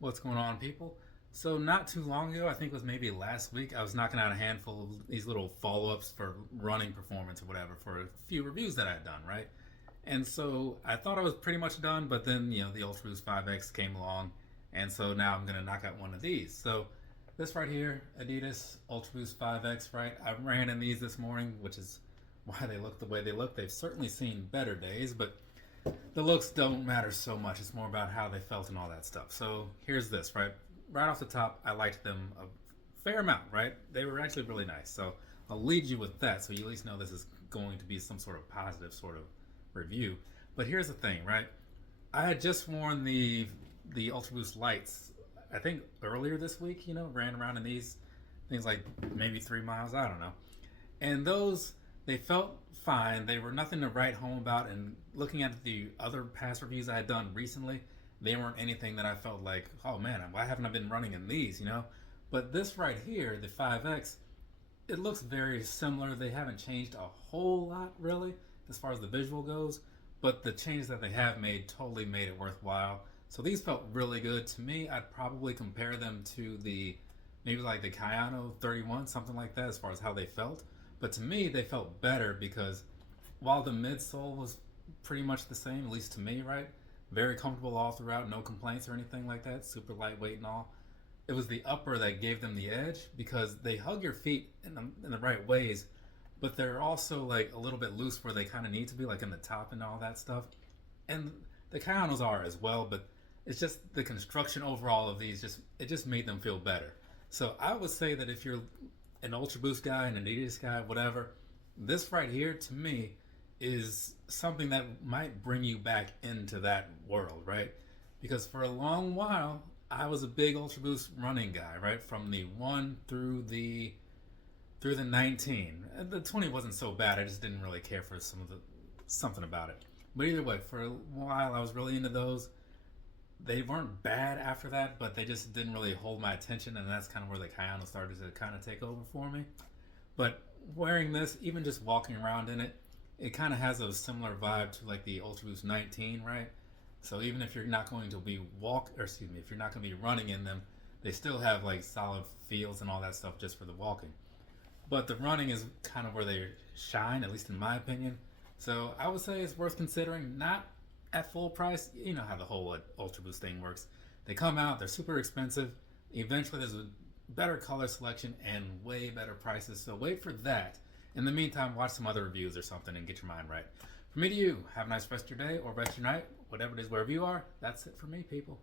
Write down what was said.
What's going on, people? So not too long ago, I think it was maybe last week, I was knocking out a handful of these little follow-ups for running performance or whatever for a few reviews that I had done, right? And so I thought I was pretty much done, but then, the Ultraboost 5X came along, and so now I'm gonna knock out one of these. So this right here, Adidas Ultraboost 5X, right? I ran in these this morning, which is why they look the way they look. They've certainly seen better days, but the looks don't matter so much. It's more about how they felt and all that stuff. So here's this, right? Right off the top, I liked them a fair amount, right? They were actually really nice. So I'll lead you with that so you at least know this is going to be some sort of positive sort of review. But here's the thing, right? I had just worn the Ultraboost lights, I think earlier this week, ran around in these things like maybe 3 miles, I don't know. And those, they felt fine. They were nothing to write home about. And looking at the other past reviews I had done recently, they weren't anything that I felt like, oh man, why haven't I been running in these, But this right here, the 5X, it looks very similar. They haven't changed a whole lot, really, as far as the visual goes. But the changes that they have made totally made it worthwhile. So these felt really good. To me, I'd probably compare them to maybe like the Kayano 31, something like that, as far as how they felt. But to me, they felt better because while the midsole was pretty much the same, at least to me, right? Very comfortable all throughout, no complaints or anything like that, super lightweight and all. It was the upper that gave them the edge because they hug your feet in the right ways, but they're also like a little bit loose where they kind of need to be, like in the top and all that stuff. And the Kayanos are as well, but it's just the construction overall of these, it just made them feel better. So I would say that if you're an Ultraboost guy, an Adidas guy, whatever, this right here to me is something that might bring you back into that world, right? Because for a long while, I was a big Ultraboost running guy, right? From the 1 through the 19. The 20 wasn't so bad. I just didn't really care for something about it. But either way, for a while I was really into those. They weren't bad after that, but they just didn't really hold my attention, and that's kind of where the Kayano started to kind of take over for me. But wearing this, even just walking around in it, it kind of has a similar vibe to like the Ultraboost 19, right? So even if you're not going to be if you're not going to be running in them, they still have like solid feels and all that stuff just for the walking. But the running is kind of where they shine, at least in my opinion. So I would say it's worth considering. Not at full price. You know how the whole Ultraboost thing works. They come out, they're super expensive. Eventually there's a better color selection and way better prices. So wait for that. In the meantime, watch some other reviews or something and get your mind right. From me to you, have a nice rest of your day or rest of your night, whatever it is, wherever you are. That's it for me, people.